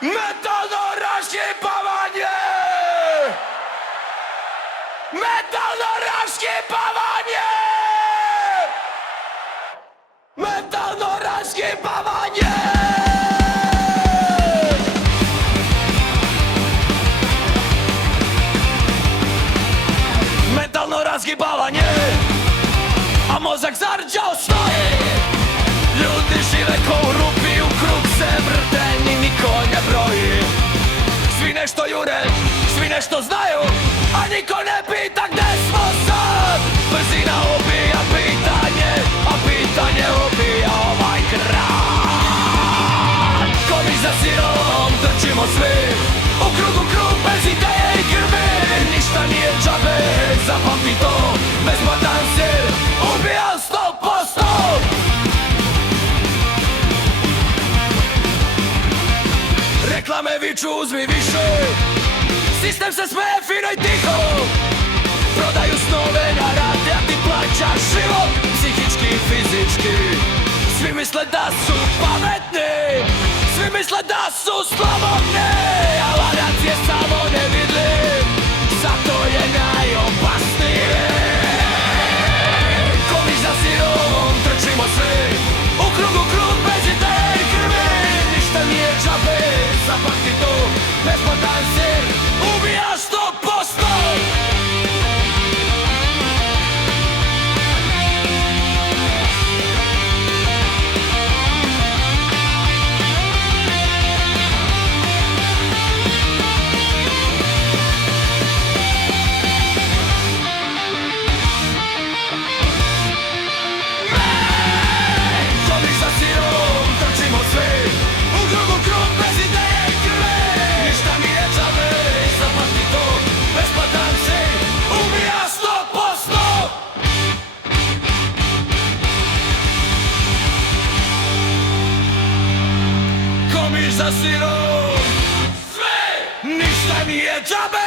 Metalno rozjebanie! Metalno rozjebanie! Metalno rozjebanie! Metalno rozjebanie! A mozak zardział stoi. Ljudi žive ko u rupi, u krug se vrte, ni niko ne broji. Svi nešto jure, svi nešto znaju, a niko ne pita gde smo sad. Brzina ubija pitanje, a pitanje ubija ovaj grad. Ko mi za sirom trčimo svi, u krug bez ideje i krvi. Ništa nije džabe, zapamti to, besplatan sir ubija 100%. Reklame viču uzmi više, sistem se smeje fino i tiho. Prodaju snove na rate, a ti plaćaš život, psihički i fizički. Svi misle da su pametni, svi misle da su slobodni, a lanac je samo nevidljiv, zato je najopasniji. Ko mi za sirom trčimo svi, u krug bez ideje i krvi. Ništa nije džabe, zapamti to, besplatan sir ubija 100%. Ko mi za sirom trčimo svi, u krug bez ideje i krvi. Ništa nije džabe, zapamti to, besplatan sir ubija 100%. Ko mi za sirom, sve, ništa nije džabe.